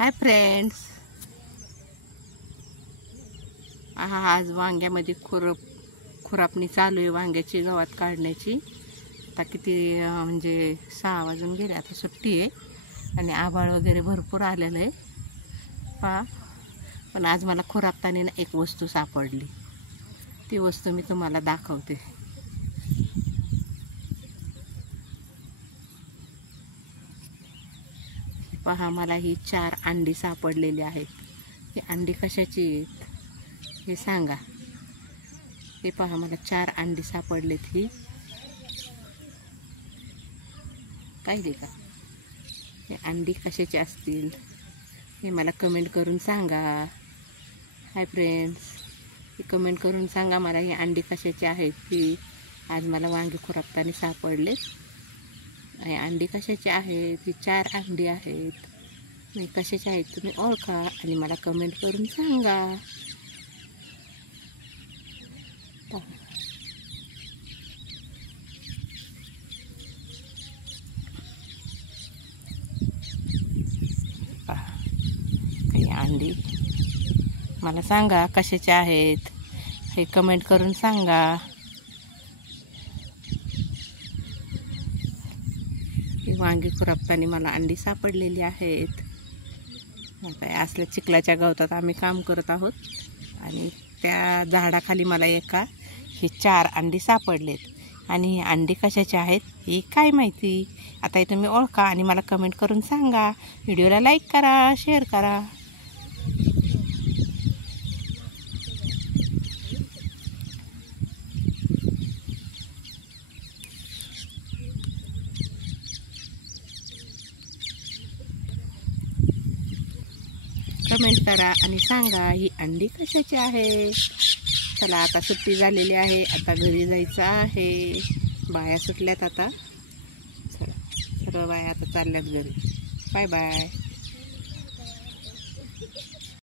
Hi friends, आज वांग्यामध्ये खुरापणी चालू आहे. वांग्याची गवत काढण्याची. आता किती म्हणजे 6 वाजून गेले. आता सुट्टी आहे आणि आभाळ वगैरे भरपूर आलेलं आहे पण आज मला खुरापताना एक वस्तू सापडली. ती वस्तू मी तुम्हाला दाखवते. पहा, मला ही 4 अंडी सापडलेली आहेत. ही अंडी कशाची आहेत हे सांगा. हे पहा, मला 4 अंडी सापडलेत. ही काय दे का हे अंडी कशाची असतील हे मला कमेंट करून सांगा. हाय फ्रेंड्स, हे कमेंट करून सांगा मला ही अंडी कशाची आहेत. ही आज मला वांगी खुरापताना सापडलेत. अंडी कशाची आहेत? ही 4 अंडी आहेत. कशाची आहेत तुम्ही ओळखा आणि मला कमेंट करून सांगा. काही अंडी मला सांगा कशाची आहेत हे कमेंट करून सांगा. वांगी खुरापताना मला अंडी सापडलेली आहेत. काय असल्या चिखलाच्या गवतात आम्ही काम करत आहोत आणि त्या झाडाखाली मला ही 4 अंडी सापडलेत आणि ही अंडी कशाची आहेत हे काय माहिती. आता हे तुम्ही ओळखा आणि मला कमेंट करून सांगा. व्हिडिओला लाईक करा, शेअर करा. कमेंट करा आणि सांगा ही अंडी कशाची आहे. चला, आता सुट्टी झालेली आहे. आता घरी जायचं आहे. बाया सुटल्यात आता. सर्व बाया आता चालल्यात घरी. Bye bye.